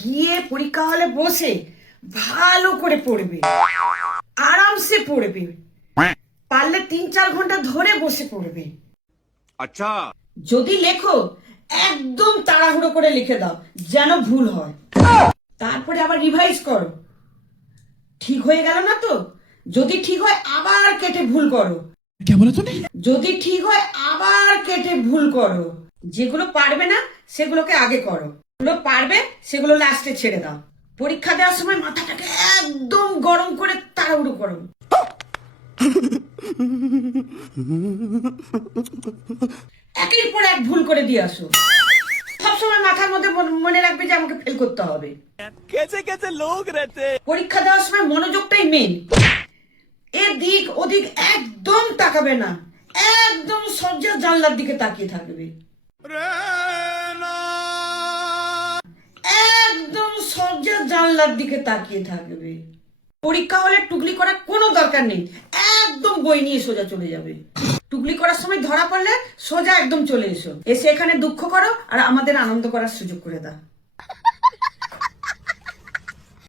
গিয়ে পরীক্ষা হলে বসে ভালো করে পড়বে, আরামসে পড়বে, পারলে 3-4 ঘন্টা ধরে বসে পড়বে। আচ্ছা, যদি লেখো একদম তাড়াহুড়ো করে লিখে দাও যেন ভুল হয়, তারপরে আবার রিভাইজ করো। ঠিক হয়ে গেল না তো, যদি ঠিক হয় আবার কেটে ভুল করো, যদি ঠিক হয় আবার কেটে ভুল করো। যেগুলো পারবে না সেগুলোকে আগে করো, যেগুলো পারবে সেগুলো লাস্টে ছেড়ে দাও। পরীক্ষা দেওয়ার সময় মাথাটাকে একদম গরম করে তাড়াহুড়ো করো। একের পর এক ভুল করে দিয়ে আসো। সবসময় মাথার মধ্যে মনে রাখবে যে আমাকে ফেল করতে হবে। পরীক্ষা দেওয়ার সময় মনোযোগটাই মেন। এদিক ওদিক একদম তাকাবে না, একদম সজ্জা জানলার দিকে তাকিয়ে থাকবে, একদম সজ্জা জানলার দিকে তাকিয়ে থাকবে। পরীক্ষা হলে টুকলি করার কোনো দরকার নেই, একদম বই নিয়ে সোজা চলে যাবে। টুকলি করার সময় ধরা পড়লে সোজা একদম চলে এসো, এসে এখানে দুঃখ করো আর আমাদের আনন্দ করার সুযোগ করে দাও।